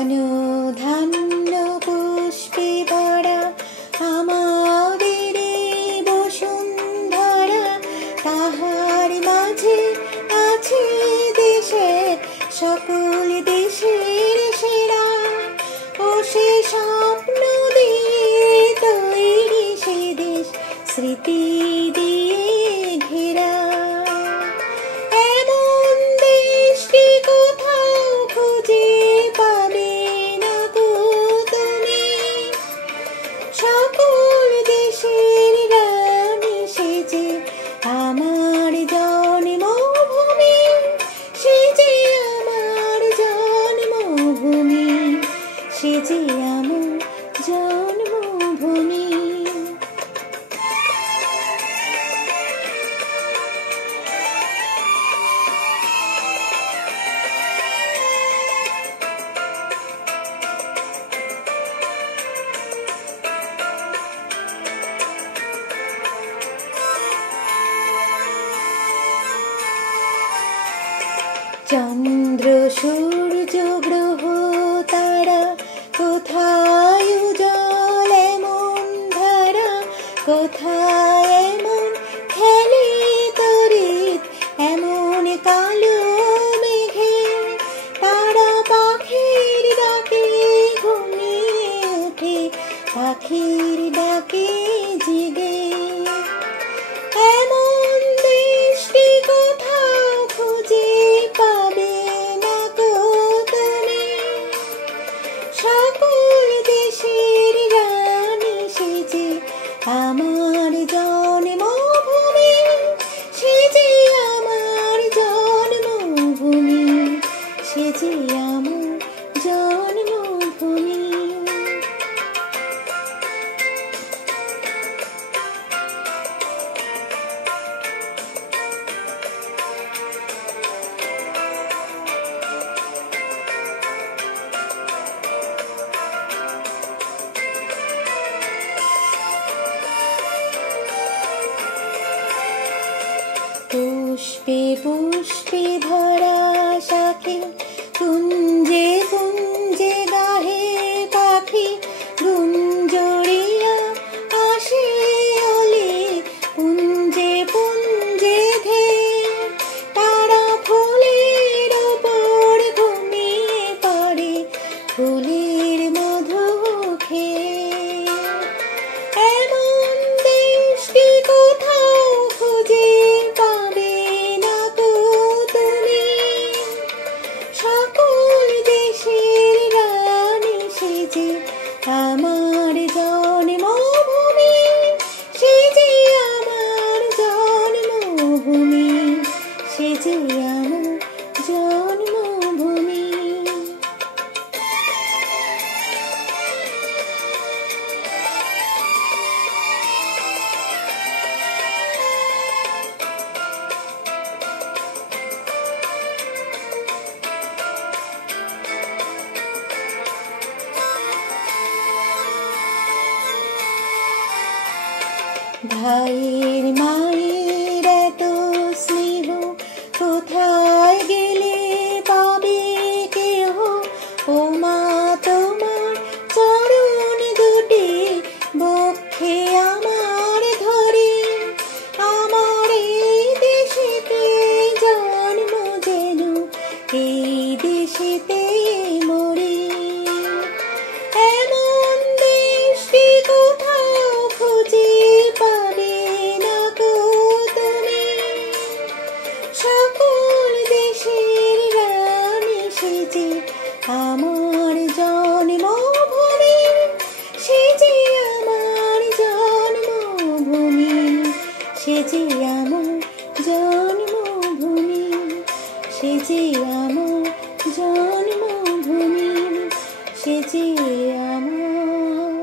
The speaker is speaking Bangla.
ধান ধান্য পুষ্পে ভরা আমাদের বসুন্ধরা, তাহার মাঝে আছে দেশের সকল দেশের সেরা, ও সে স্বপ্ন দিয়ে তৈরি সে দেশ স্মৃতি দিয়ে ঘেরা। এমন দেশটি কোথাও খুঁজে পাবে না গো তুমি, সকল দেশের রানী সেজে আমার জন্মভূমি, সেজে আমার জন্মভূমি, সেজে আমার জন্মভূমি। চন্দ্র সূর্য গ্রহ তারা কোথায় উজ্জ্বল এমন ধারা, কোথায় এমন খেলে তড়িৎ এমন কালো মেঘে, তারা পাখির ডাকে ঘুমিয়ে ওঠে পাখির ডাকে জেগে। এমন দেশটি কোথাও খুঁজে পাবে না গো তুমি, সকল দেশের রানী সেজে আমার জন্মভূমি, সেজে আমার জন্মভূমি, সেজে আমার জন্মভূমি। পুষ্পে পুষ্পে ভরা শাখে কুঞ্জে কুঞ্জে গাহে পাখি, গুঞ্জরিয়া আসে ওলে পুঞ্জে পুঞ্জে ধে, তারা ফুলের ওপর ঘুমিয়ে পড়ে ফুলের মধু খেয়ে। এমন দেশটি কোথাও খুঁজে পাবে না গো তুমি, সকল দেশের রানী সেজে আমার জন্মভূমি, সেজে আমার জন্মভূমি, সেজে আমার জন্মভূমি। ভাইয়ের মায়ের এত স্নেহ কোথায় গেলে পাবে কেহ, ও মা তোমার চরণ দুটি বক্ষে আমার ধরে, আমার এই দেশেতে জন্ম যেন এই দেশেতে মরে। এমন দেশটি কোথাও খুঁজে পাবে না গো তুমি, সকল দেশের রানী সেজে আমার জন্মভূমি, সেজে আমার জন্মভূমি, সেজে আমার জন্মভূমি, সেজে আমার জন্মভূমি, সেজে আমার